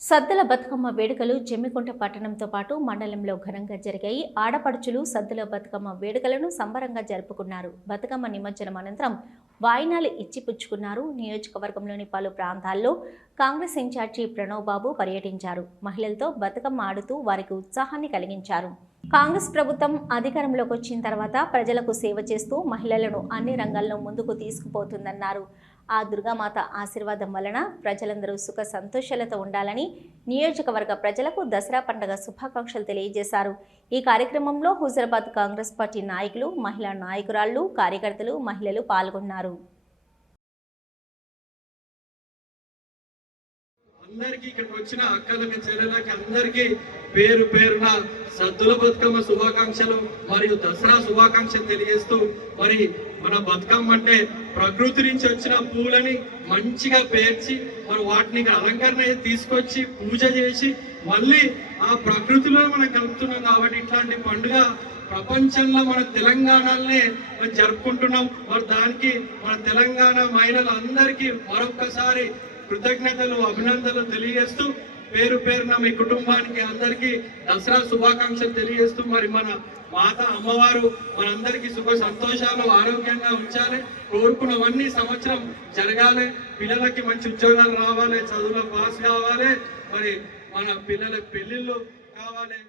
సద్దుల బతుకమ్మ వేడుకలు జమ్మికుంట పట్టణంతో పాటు మండలంలో ఘనంగా జరిగాయి. ఆడపడుచులు సద్దుల బతుకమ్మ వేడుకలను సంబరంగా జరుపుకున్నారు. బతుకమ్మ నిమజ్జనం అనంతరం వాయినాలు ఇచ్చిపుచ్చుకున్నారు నియోజకవర్గంలోని పలు ప్రాంతాల్లో కాంగ్రెస్ ఇన్ఛార్జి ప్రణవ్ బాబు పర్యటించారు. మహిళలతో బతుకమ్మ ఆడుతూ వారికి ఉత్సాహాన్ని కలిగించారు. కాంగ్రెస్ ప్రభుత్వం అధికారంలోకి వచ్చిన తర్వాత ప్రజలకు సేవ చేస్తూ మహిళలను అన్ని రంగాల్లో ముందుకు తీసుకుపోతుందన్నారు. ఆ దుర్గామాత ఆశీర్వాదం వలన ప్రజలందరూ సుఖ సంతోషాలతో ఉండాలని నియోజకవర్గ ప్రజలకు దసరా పండుగ శుభాకాంక్షలు తెలియజేశారు. ఈ కార్యక్రమంలో హుజరాబాద్ కాంగ్రెస్ పార్టీ నాయకులు మహిళా నాయకురాళ్ళు కార్యకర్తలు మహిళలు పాల్గొన్నారు. అందరికీ ఇక్కడికి వచ్చిన అక్కలకి చెల్లెలకి అందరికీ పేరు పేరున సద్దుల బతుకమ్మ శుభాకాంక్షలు మరియు దసరా శుభాకాంక్షలు తెలియజేస్తూ మరి మన బతుకమ్మ అంటే ప్రకృతి నుంచి వచ్చిన పూలని మంచిగా పేర్చి మరి వాటిని అలంకరణ తీసుకొచ్చి పూజ చేసి మళ్ళీ ఆ ప్రకృతిలో మనం కలుపుతున్నాం కాబట్టి ఇట్లాంటి పండుగ ప్రపంచంలో మన తెలంగాణనే మనం జరుపుకుంటున్నాం. మరి దానికి మన తెలంగాణ మహిళలందరికీ మరొక్కసారి కృతజ్ఞతలు అభినందనలు తెలియజేస్తూ పేరు పేరున మీ కుటుంబానికి అందరికీ దసరా శుభాకాంక్షలు తెలియజేస్తూ మరి మన మాత అమ్మవారు మనందరికీ సుఖ సంతోషాలు ఆరోగ్యంగా ఉంచాలి. కోరుకున్నవన్నీ సంవత్సరం జరగాలి. పిల్లలకి మంచి ఉద్యోగాలు రావాలి. చదువులో పాస్ కావాలి. మరి మన పిల్లల పెళ్ళిళ్ళు కావాలి.